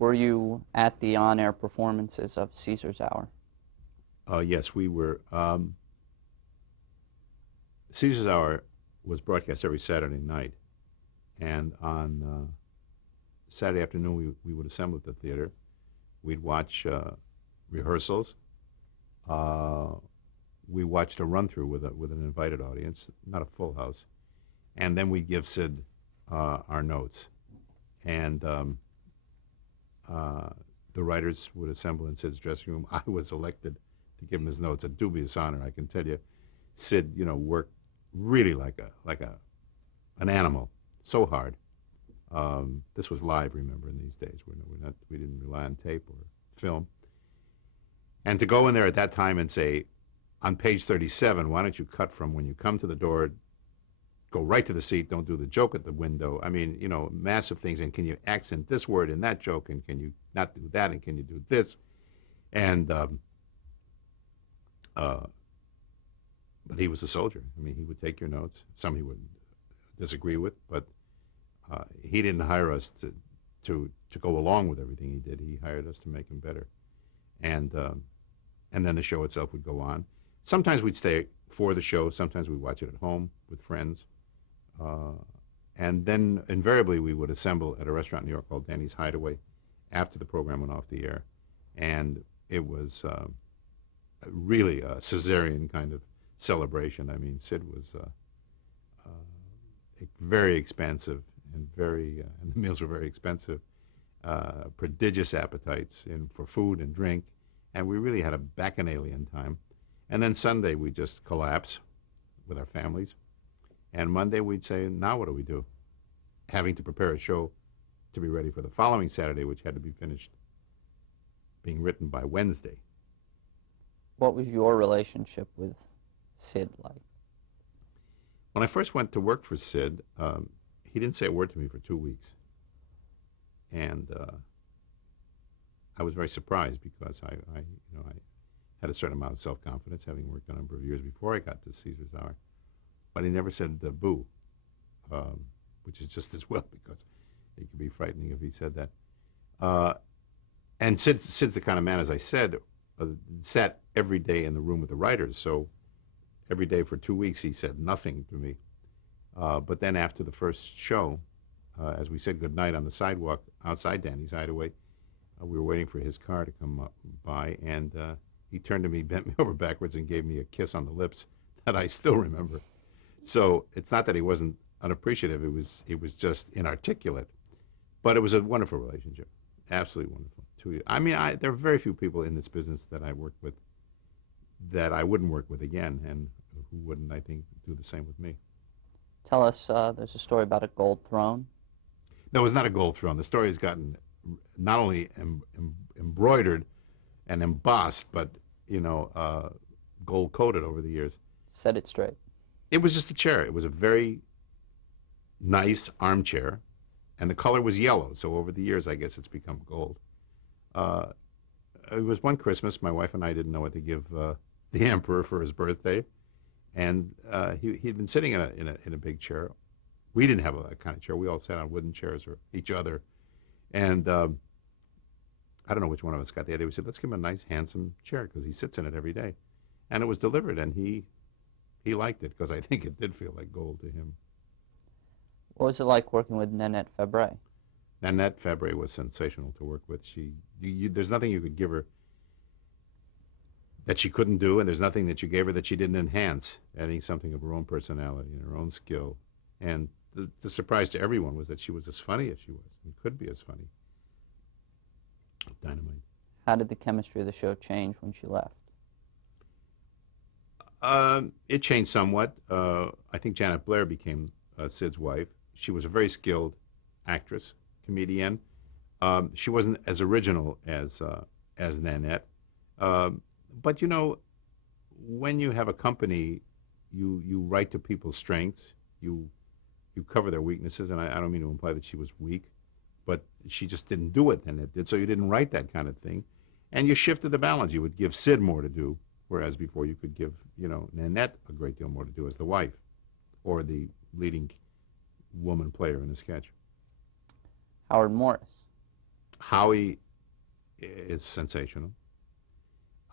Were you at the on-air performances of Caesar's Hour? Yes, we were. Caesar's Hour was broadcast every Saturday night, and on Saturday afternoon we would assemble at the theater. We'd watch rehearsals. Uh, we watched a run through with an invited audience, not a full house, and then we'd give Sid our notes, and uh, the writers would assemble in Sid's dressing room. I was elected to give him his notes, a dubious honor, I can tell you. Sid, worked really like an animal, so hard. This was live, remember, in these days. We didn't rely on tape or film. And to go in there at that time and say, on page 37, why don't you cut from when you come to the door, go right to the seat, don't do the joke at the window. I mean, massive things. And can you accent this word in that joke? And can you not do that? And can you do this? And, uh, but he was a soldier. I mean, he would take your notes. Some he would disagree with, but he didn't hire us to go along with everything he did. He hired us to make him better. And then the show itself would go on. Sometimes we'd stay for the show. Sometimes we'd watch it at home with friends. Uh, and then invariably we would assemble at a restaurant in New York called Danny's Hideaway after the program went off the air. And it was really a Caesarean kind of celebration. I mean, Sid was very expansive and the meals were very expensive, prodigious appetites for food and drink, and we really had a bacchanalian time. And then Sunday we just collapse with our families, and Monday we'd say, now what do we do? Having to prepare a show to be ready for the following Saturday, which had to be finished being written by Wednesday. What was your relationship with Sid like? When I first went to work for Sid, he didn't say a word to me for 2 weeks. And I was very surprised because I had a certain amount of self-confidence, having worked a number of years before I got to Caesar's Hour. But he never said boo, which is just as well because it could be frightening if he said that. And Sid's the kind of man, as I said, sat every day in the room with the writers. So every day for 2 weeks he said nothing to me. But then after the first show, as we said goodnight on the sidewalk outside Danny's Hideaway, we were waiting for his car to come up by, and he turned to me, bent me over backwards, and gave me a kiss on the lips that I still remember. So it's not that he wasn't unappreciative; it was just inarticulate. But it was a wonderful relationship, absolutely wonderful. I mean, there are very few people in this business that I worked with that I wouldn't work with again, and who wouldn't, I think, do the same with me. Tell us, there's a story about a gold throne. No, it was not a gold throne. The story has gotten not only embroidered and embossed, but gold coated over the years. Set it straight. It was just a chair. It was a very nice armchair, and the color was yellow. So over the years, I guess it's become gold. Uh, it was one Christmas. My wife and I didn't know what to give the emperor for his birthday, and he'd been sitting in a big chair. We didn't have that kind of chair. We all sat on wooden chairs or each other, and I don't know which one of us got the idea. We said, let's give him a nice, handsome chair because he sits in it every day, and it was delivered, and he liked it because I think it did feel like gold to him. What was it like working with Nanette Fabre? Nanette Fabre was sensational to work with. There's nothing you could give her that she couldn't do, and there's nothing that you gave her that she didn't enhance, adding something of her own personality and her own skill. And the surprise to everyone was that she was as funny as she was and could be as funny. Dynamite. How did the chemistry of the show change when she left? It changed somewhat. I think Janet Blair became Sid's wife. She was a very skilled actress, comedian. She wasn't as original as Nanette. But when you have a company, you write to people's strengths. You cover their weaknesses, and I don't mean to imply that she was weak, but she just didn't do it, and it did. So you didn't write that kind of thing, and you shifted the balance. You would give Sid more to do, whereas before you could give Nanette a great deal more to do as the wife, or the leading woman player in a sketch. Howard Morris. Howie is sensational.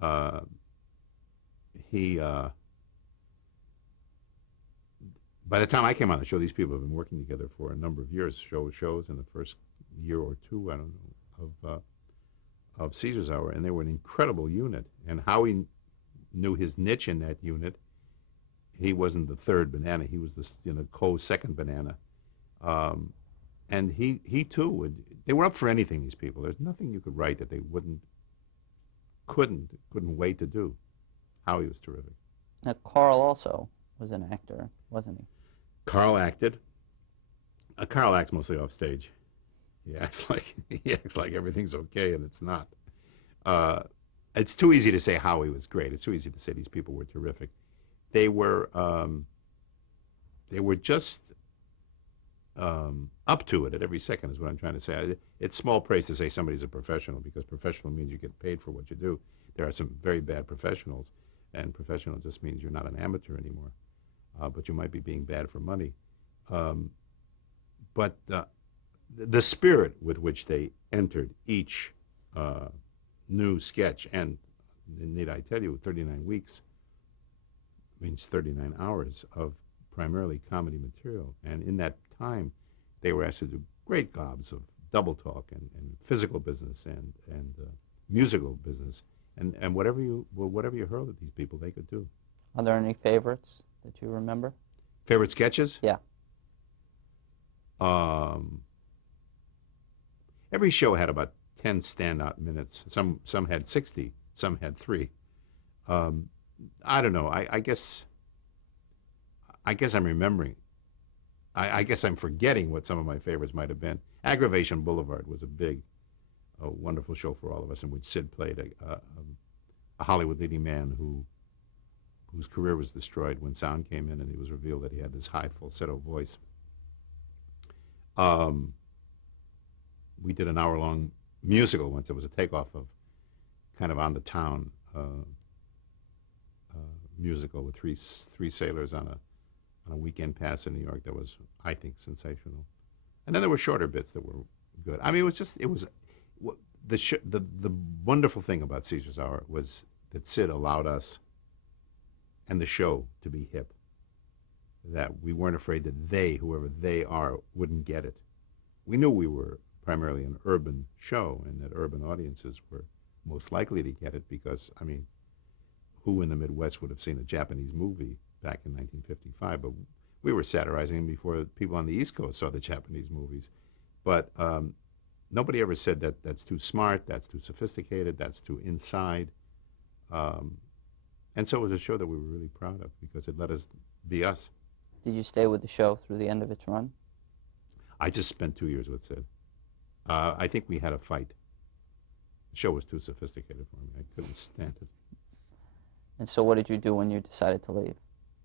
Uh, he By the time I came on the show, these people have been working together for a number of years, shows in the first year or two, I don't know, of Caesar's Hour, and they were an incredible unit. And Howie knew his niche in that unit. He wasn't the third banana; he was the co-second banana. Um, and he too would. They were up for anything. These people. There's nothing you could write that they couldn't wait to do. Howie was terrific. Now, Carl also was an actor, wasn't he? Carl acted. Carl acts mostly off stage. He acts like everything's okay, and it's not. It's too easy to say Howie was great. It's too easy to say these people were terrific. They were just up to it at every second, is what I'm trying to say. It's small praise to say somebody's a professional, because professional means you get paid for what you do. There are some very bad professionals, and professional just means you're not an amateur anymore, but you might be being bad for money. But the spirit with which they entered each new sketch, and need I tell you, 39 weeks means 39 hours of primarily comedy material. And in that time, they were asked to do great gobs of double talk and physical business and musical business. And whatever you hurled at these people, they could do. Are there any favorites that you remember? Favorite sketches? Yeah. Every show had about 10 standout minutes. Some had 60, some had 3. I don't know. I guess I'm remembering. I guess I'm forgetting what some of my favorites might have been. Aggravation Boulevard was a wonderful show for all of us, in which Sid played a Hollywood leading man whose career was destroyed when sound came in, and it was revealed that he had this high falsetto voice. We did an hour-long musical once. It was a takeoff of kind of On the Town musical with three sailors on a weekend pass in New York that was, I think, sensational. And then there were shorter bits that were good. I mean, the wonderful thing about Caesar's Hour was that Sid allowed us and the show to be hip, that we weren't afraid that they, whoever they are, wouldn't get it. We knew we were primarily an urban show, and that urban audiences were most likely to get it, because, I mean, who in the Midwest would have seen a Japanese movie back in 1955? But we were satirizing before people on the East Coast saw the Japanese movies. But nobody ever said that that's too smart, that's too sophisticated, that's too inside. And so it was a show that we were really proud of, because it let us be us. Did you stay with the show through the end of its run? I just spent 2 years with Sid. I think we had a fight. The show was too sophisticated for me. I couldn't stand it. And so what did you do when you decided to leave?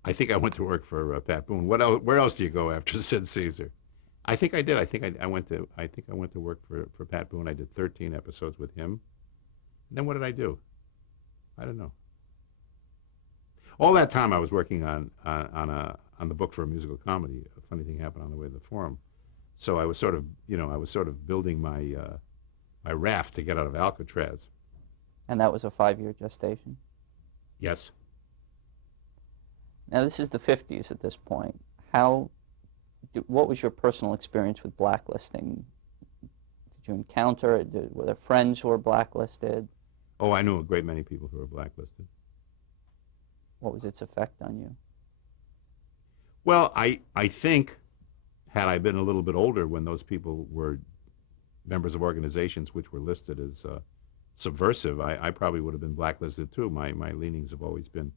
I think I went to work for Pat Boone. What else? Where else do you go after Sid Caesar? I think I did. I think I went to work for Pat Boone. I did 13 episodes with him. And then what did I do? I don't know. All that time I was working on the book for a musical comedy. A funny thing happened on the way to the Forum. So I was sort of building my raft to get out of Alcatraz. And that was a 5-year gestation? Yes. Now, this is the 50s at this point. What was your personal experience with blacklisting? Did you encounter it? Were there friends who were blacklisted? Oh, I knew a great many people who were blacklisted. What was its effect on you? Well, I think, had I been a little bit older when those people were members of organizations which were listed as subversive, I probably would have been blacklisted too. My leanings have always been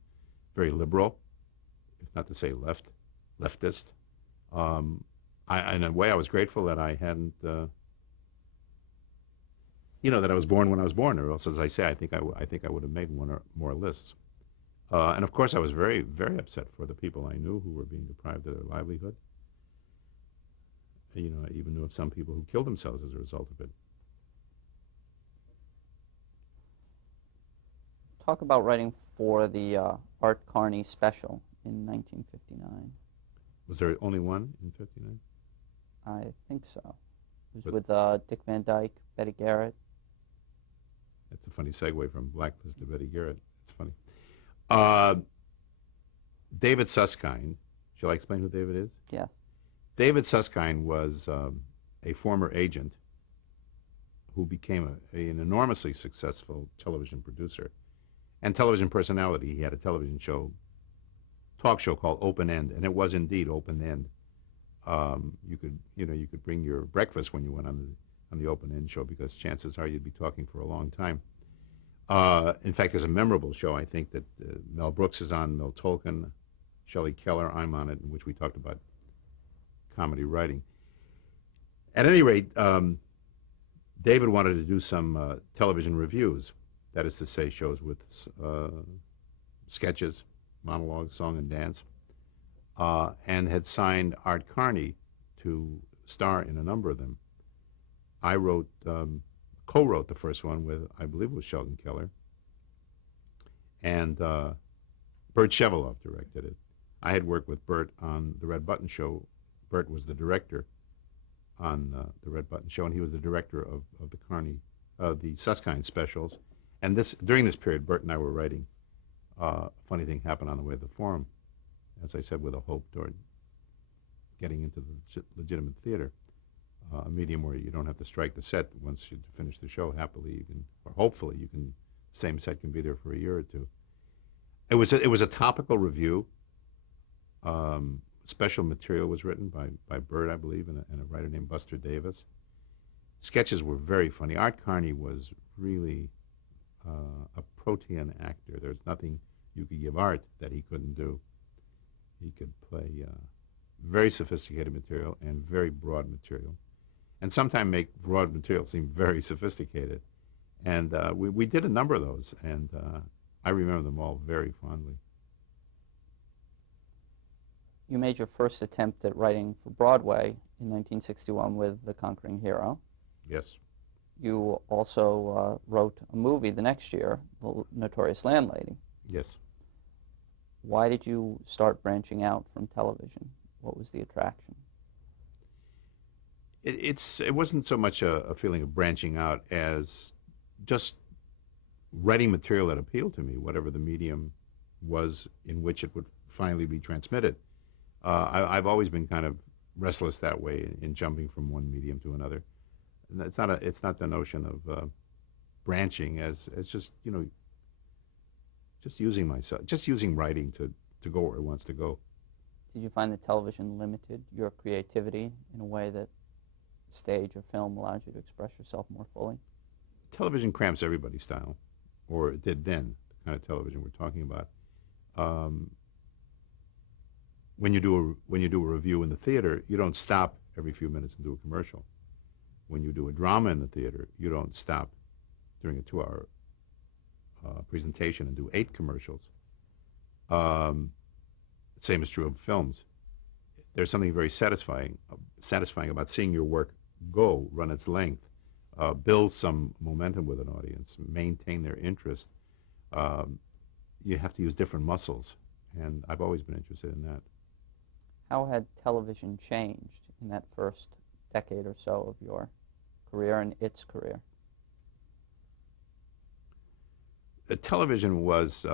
very liberal, if not to say leftist. In a way, I was grateful that I hadn't, that I was born when I was born, or else, as I say, I think I would have made one or more lists. And of course, I was very, very upset for the people I knew who were being deprived of their livelihood. I even knew of some people who killed themselves as a result of it. Talk about writing for the Art Carney special in 1959. Was there only one in 59? I think so. It was But with Dick Van Dyke, Betty Garrett. that's a funny segue from Blacklist to Betty Garrett. It's funny. Uh, David Susskind. Shall I explain who David is? Yes. David Susskind was a former agent who became an enormously successful television producer and television personality. He had a television show, talk show called Open End, and it was indeed open end. You could bring your breakfast when you went on the Open End show because chances are you'd be talking for a long time. In fact, there's a memorable show I think that Mel Brooks is on, Mel Tolkien, Shelley Keller, I'm on it, in which we talked about comedy writing. At any rate, David wanted to do some television reviews, that is to say, shows with sketches, monologues, song and dance, and had signed Art Carney to star in a number of them. I co-wrote the first one with, I believe it was Sheldon Keller, and Burt Sheveloff directed it. I had worked with Burt on the Red Button Show. Burt was the director on the Red Button Show, and he was the director of the Susskind specials. And during this period, Burt and I were writing. A funny thing happened on the way to the Forum, as I said, with a hope toward getting into the legitimate theater, a medium where you don't have to strike the set once you finish the show. Happily, you can, or hopefully, the same set can be there for a year or two. It was a topical review. Special material was written by Burt, I believe, and a writer named Buster Davis. Sketches were very funny. Art Carney was really a protean actor. There's nothing you could give Art that he couldn't do. He could play very sophisticated material and very broad material, and sometimes make broad material seem very sophisticated. And we did a number of those, and I remember them all very fondly. You made your first attempt at writing for Broadway in 1961 with The Conquering Hero. Yes. You also wrote a movie the next year, The Notorious Landlady. Yes. Why did you start branching out from television? What was the attraction? It wasn't so much a feeling of branching out as just writing material that appealed to me, whatever the medium was in which it would finally be transmitted. I've always been kind of restless that way in jumping from one medium to another. And it's not the notion of branching as just just using writing to go where it wants to go. Did you find that television limited your creativity in a way that stage or film allowed you to express yourself more fully? Television cramps everybody's style, or it did then, the kind of television we're talking about. When you do a review in the theater, you don't stop every few minutes and do a commercial. When you do a drama in the theater, you don't stop during a 2-hour presentation and do 8 commercials. Same is true of films. There's something very satisfying about seeing your work run its length, build some momentum with an audience, maintain their interest. You have to use different muscles, and I've always been interested in that. How had television changed in that first decade or so of your career and its career? Television was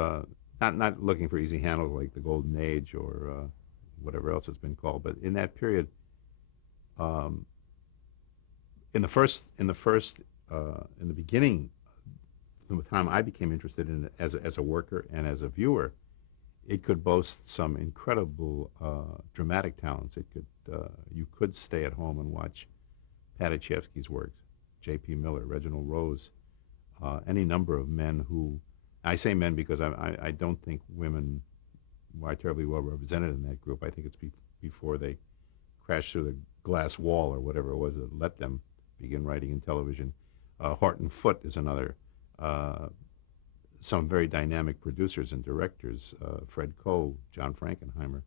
not looking for easy handles like the Golden Age or whatever else it's been called, but in that period, in the beginning, from the time I became interested in it as a worker and as a viewer, it could boast some incredible dramatic talents. You could stay at home and watch Padachevsky's works, J.P. Miller, Reginald Rose, any number of men who, I say men because I don't think women are terribly well represented in that group. I think it's before they crashed through the glass wall or whatever it was that let them begin writing in television. Horton Foote is another. Some very dynamic producers and directors, Fred Coe, John Frankenheimer.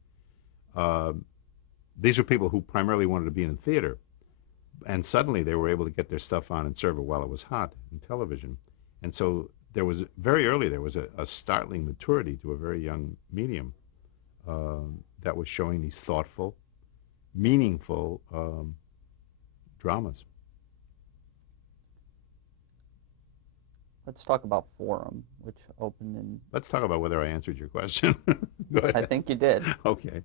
These were people who primarily wanted to be in theater, and suddenly they were able to get their stuff on and serve it while it was hot in television. And so very early there was a startling maturity to a very young medium that was showing these thoughtful, meaningful dramas. Let's talk about Forum, which opened in, Let's talk about whether I answered your question. Go I ahead. think you did, Okay.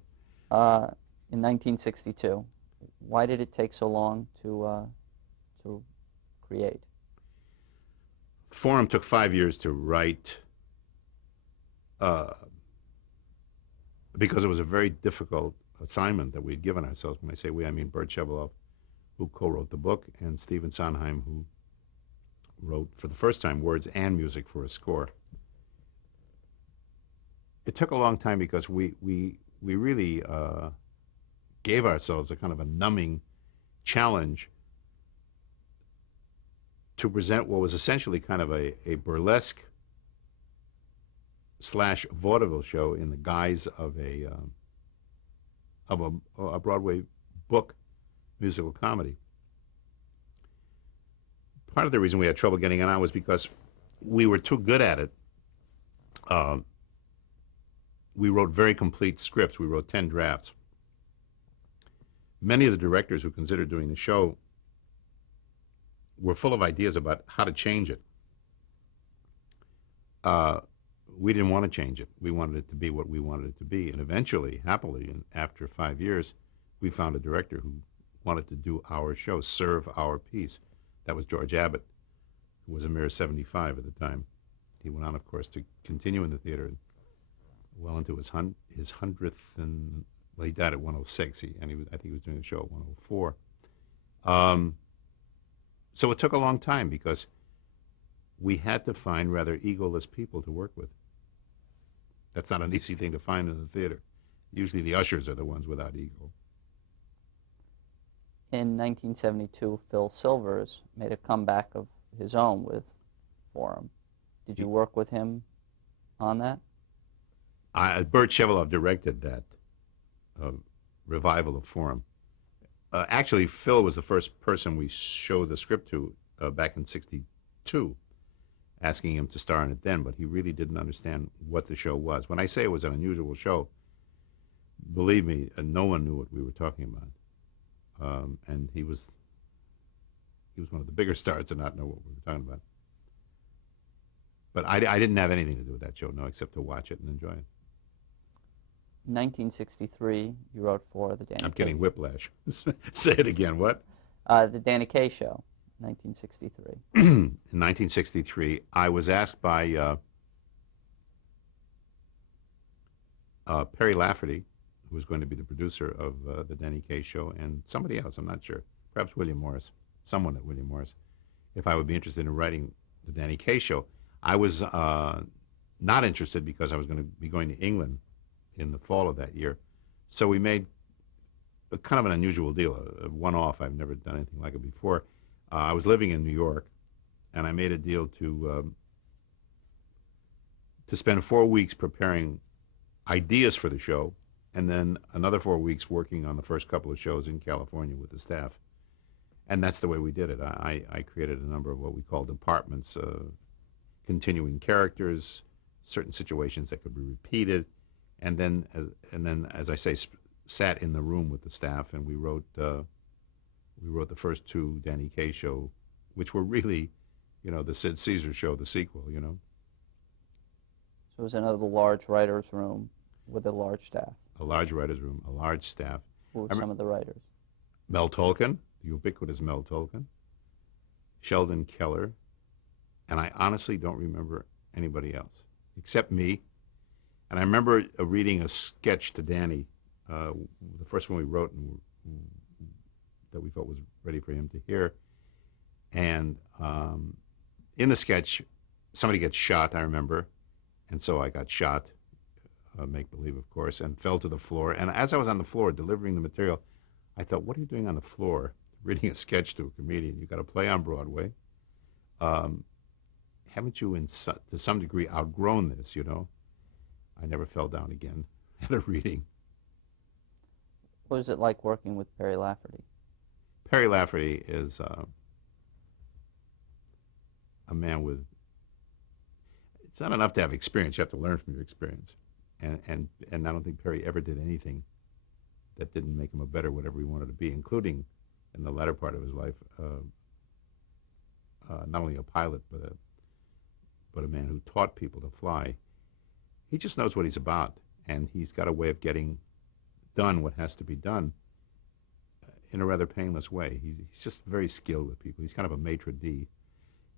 uh, in 1962. Why did it take so long to create? Forum took 5 years to write uh, because it was a very difficult assignment that we'd given ourselves. When I say we, I mean Bert Shevelov, who co-wrote the book, and Stephen Sondheim, who wrote for the first time words and music for a score. It took a long time because we really gave ourselves a kind of a numbing challenge to present what was essentially kind of a burlesque slash vaudeville show in the guise of a Broadway book musical comedy. Part of the reason we had trouble getting it on was because we were too good at it. We wrote very complete scripts. We wrote 10 drafts. Many of the directors who considered doing the show were full of ideas about how to change it. We didn't want to change it. We wanted it to be what we wanted it to be. And eventually, happily, and after 5 years, we found a director who wanted to do our show, serve our piece. That was George Abbott, who was a mere 75 at the time. He went on, of course, to continue in the theater well into his 100th, and well, he died at 106. I think he was doing the show at 104. So it took a long time because we had to find rather egoless people to work with. That's not an easy thing to find in the theater. Usually the ushers are the ones without ego. In 1972, Phil Silvers made a comeback of his own with Forum. Did you work with him on that? Bert Shevelov directed that revival of Forum. Actually, Phil was the first person we showed the script to back in '62, asking him to star in it then, but he really didn't understand what the show was. When I say it was an unusual show, believe me, no one knew what we were talking about. And he was one of the bigger stars to not know what we were talking about. But I didn't have anything to do with that show, no, except to watch it and enjoy it. In 1963, you wrote for the Danny I'm Kaye. getting whiplash. Say it again, what? The Danny Kaye Show, 1963. In 1963, I was asked by Perry Lafferty, who was going to be the producer of the Danny Kaye Show, and somebody else, I'm not sure, perhaps William Morris, someone at William Morris, if I would be interested in writing the Danny Kaye Show. I was not interested because I was going to be going to England in the fall of that year. So we made a kind of an unusual deal, a one-off. I've never done anything like it before. I was living in New York, and I made a deal to spend 4 weeks preparing ideas for the show, and then another 4 weeks working on the first couple of shows in California with the staff. And that's the way we did it. I created a number of what we call departments, continuing characters, certain situations that could be repeated, and then, as I say, sat in the room with the staff, and we wrote the first two Danny Kaye Show, which were really, the Sid Caesar Show, the sequel, So it was another large writer's room with a large staff. A large writer's room, a large staff. Who were some of the writers? Mel Tolkin, the ubiquitous Mel Tolkin, Sheldon Keller, and I honestly don't remember anybody else, except me. And I remember reading a sketch to Danny, the first one we wrote and that we felt was ready for him to hear. And in the sketch, somebody gets shot, I remember, and so I got shot, make-believe, of course, and fell to the floor. And as I was on the floor delivering the material, I thought, what are you doing on the floor reading a sketch to a comedian? You got to play on Broadway. Haven't you, to some degree, outgrown this, I never fell down again at a reading. What was it like working with Perry Lafferty? Perry Lafferty is a man with, it's not enough to have experience, you have to learn from your experience. And I don't think Perry ever did anything that didn't make him a better whatever he wanted to be, including in the latter part of his life, not only a pilot, but but a man who taught people to fly. He just knows what he's about, and he's got a way of getting done what has to be done in a rather painless way. He's just very skilled with people. He's kind of a maitre d'.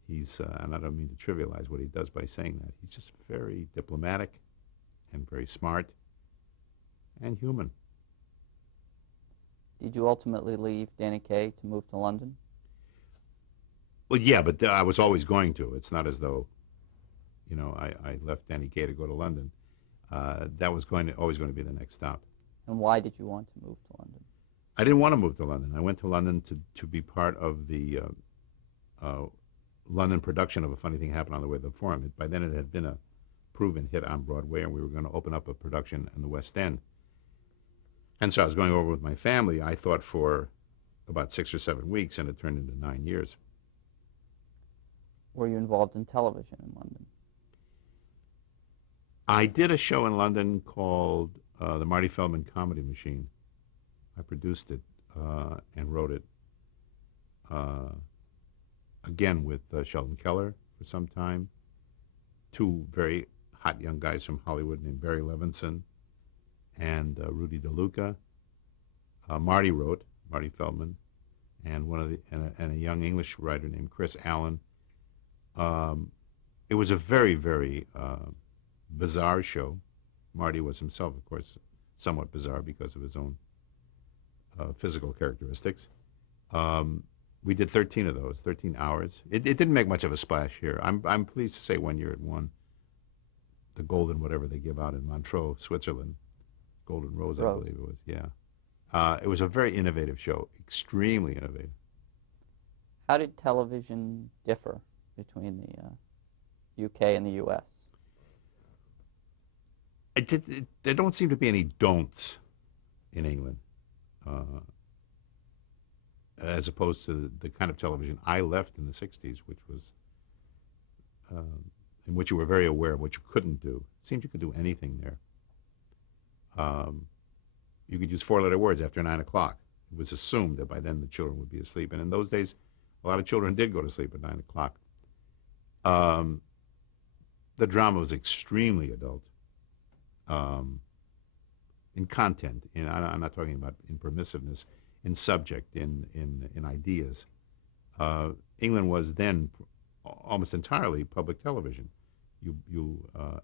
And I don't mean to trivialize what he does by saying that. He's just very diplomatic and very smart and human. Did you ultimately leave Danny Kaye to move to London? Well, yeah, but I was always going to. It's not as though, I left Danny Kaye to go to London. That was always going to be the next stop. And why did you want to move to London? I didn't want to move to London. I went to London to be part of the London production of A Funny Thing Happened on the Way to the Forum. By then it had been a proven hit on Broadway, and we were going to open up a production in the West End. And so I was going over with my family, I thought, for about 6 or 7 weeks, and it turned into 9 years. Were you involved in television in London? I did a show in London called The Marty Feldman Comedy Machine. I produced it and wrote it, again with Sheldon Keller for some time, 2 very hot young guys from Hollywood named Barry Levinson and Rudy DeLuca. Marty Feldman, and and a young English writer named Chris Allen. It was a very, very bizarre show. Marty was himself, of course, somewhat bizarre because of his own physical characteristics. We did 13 of those, 13 hours. It didn't make much of a splash here. I'm pleased to say one year it won the Golden whatever they give out in Montreux, Switzerland. Golden Rose, I believe it was, yeah. It was a very innovative show, extremely innovative. How did television differ between the UK and the US? There don't seem to be any don'ts in England, as opposed to the kind of television I left in the 60s, which was in which you were very aware of what you couldn't do. It seemed you could do anything there. You could use 4-letter words after 9 o'clock. It was assumed that by then the children would be asleep. And in those days, a lot of children did go to sleep at 9 o'clock. The drama was extremely adult in content. I'm not talking about in permissiveness, in subject, in ideas. England was then almost entirely public television. You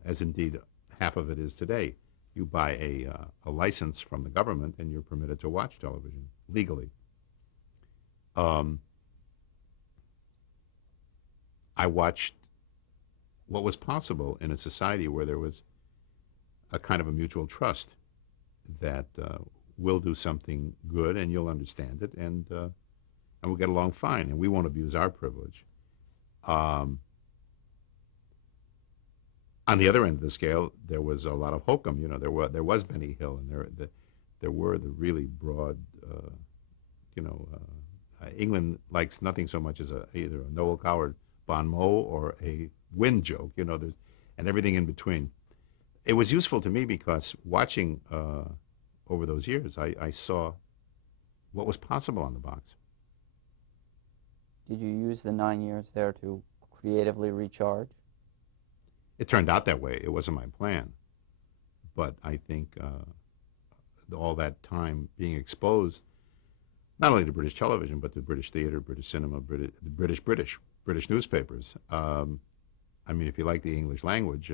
as indeed half of it is today. You buy a license from the government and you're permitted to watch television legally. I watched what was possible in a society where there was a kind of a mutual trust that we'll do something good and you'll understand it and we'll get along fine and we won't abuse our privilege. On the other end of the scale, there was a lot of hokum. There was Benny Hill, and there were the really broad. England likes nothing so much as either a Noel Coward bon mot or a wind joke. And everything in between. It was useful to me because watching over those years, I saw what was possible on the box. Did you use the 9 years there to creatively recharge? It turned out that way. It wasn't my plan. But I think all that time being exposed, not only to British television, but to British theater, British cinema, British newspapers. I mean, if you like the English language,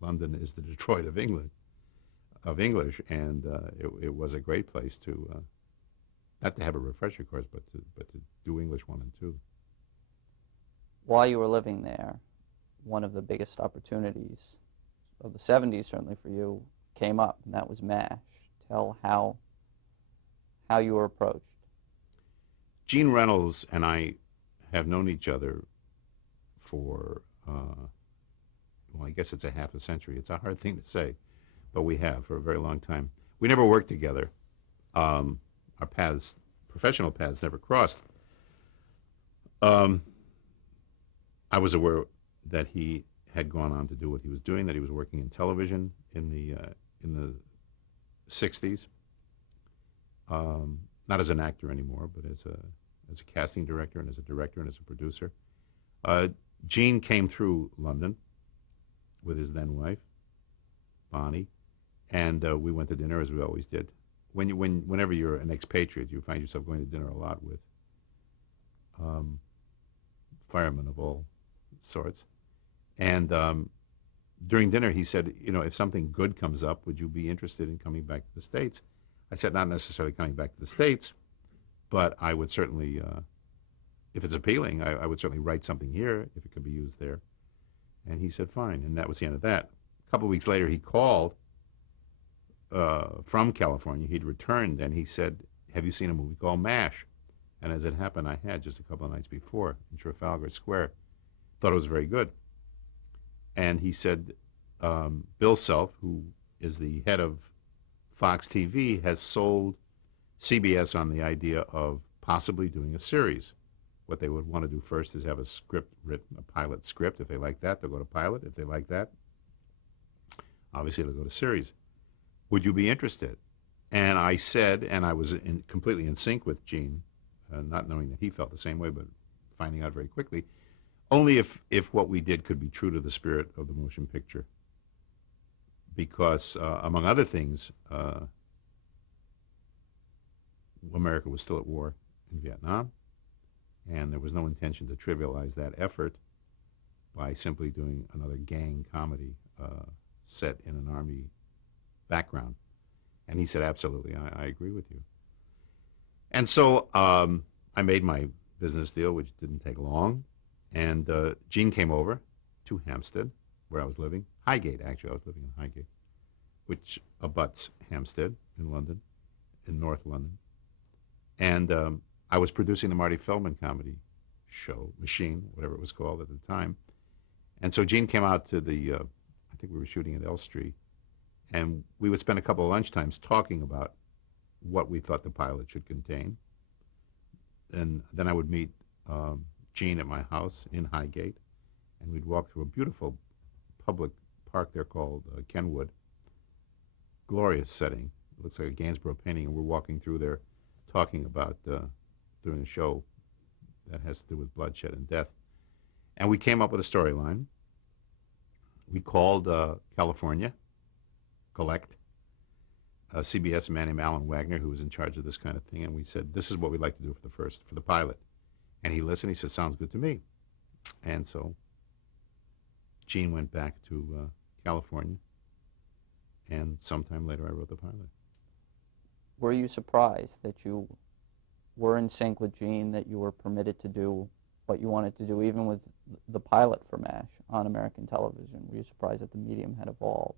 London is the Detroit of England, of English, and it was a great place to, not to have a refresher course, but to do English 1 and 2. While you were living there, one of the biggest opportunities of the 70s, certainly for you, came up, and that was MASH. Tell how you were approached. Gene Reynolds and I have known each other for, well, I guess it's a half a century. It's a hard thing to say, but we have for a very long time. We never worked together. Our professional paths never crossed. I was aware that he had gone on to do what he was doing, that he was working in television in the 60s, not as an actor anymore, but as a casting director and as a director and as a producer. Gene came through London with his then wife, Bonnie, and we went to dinner as we always did. Whenever you're an expatriate, you find yourself going to dinner a lot with um, firemen of all sorts. And during dinner, he said, if something good comes up, would you be interested in coming back to the States? I said, not necessarily coming back to the States, but I would certainly, if it's appealing, I would certainly write something here if it could be used there. And he said, fine. And that was the end of that. A couple of weeks later, he called from California. He'd returned, and he said, have you seen a movie called MASH? And as it happened, I had just a couple of nights before in Trafalgar Square. Thought it was very good. And he said, Bill Self, who is the head of Fox TV, has sold CBS on the idea of possibly doing a series. What they would want to do first is have a script written, a pilot script. If they like that, they'll go to pilot. If they like that, obviously they'll go to series. Would you be interested? And I said, and I was completely in sync with Gene, not knowing that he felt the same way, but finding out very quickly, only if what we did could be true to the spirit of the motion picture. Because, among other things, America was still at war in Vietnam, and there was no intention to trivialize that effort by simply doing another gang comedy set in an army background. And he said, absolutely, I agree with you. And so I made my business deal, which didn't take long. And Gene came over to Hampstead, where I was living. Highgate, actually. I was living in Highgate, which abuts Hampstead in London, in North London. And I was producing the Marty Feldman comedy show, Machine, whatever it was called at the time. And so Gene came out to the, I think we were shooting at Elstree, and we would spend a couple of lunchtimes talking about what we thought the pilot should contain. And then I would meet Gene at my house in Highgate, and we'd walk through a beautiful public park there called Kenwood. Glorious setting. It looks like a Gainsborough painting, and we're walking through there talking about doing a show that has to do with bloodshed and death. And we came up with a storyline. We called California, Collect, CBS, a man named Alan Wagner, who was in charge of this kind of thing, and we said, this is what we'd like to do for the pilot. And he listened. He said, sounds good to me. And so Gene went back to California, and sometime later I wrote the pilot. Were you surprised that you were in sync with Gene, that you were permitted to do what you wanted to do, even with the pilot for MASH on American television? Were you surprised that the medium had evolved?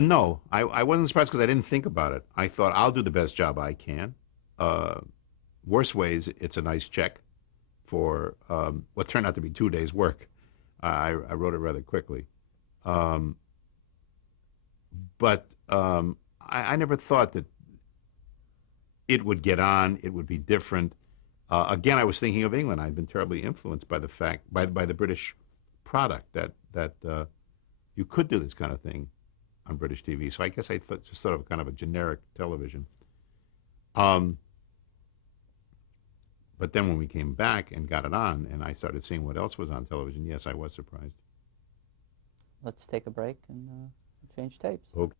No, I wasn't surprised because I didn't think about it. I thought, I'll do the best job I can. Worst ways, it's a nice check for what turned out to be 2 days' work. I wrote it rather quickly. But I never thought that it would get on, it would be different. Again, I was thinking of England. I'd been terribly influenced by the British product that you could do this kind of thing on British TV. So I guess I thought just sort of kind of a generic television. But then when we came back and got it on, and I started seeing what else was on television, yes, I was surprised. Let's take a break and change tapes. Okay.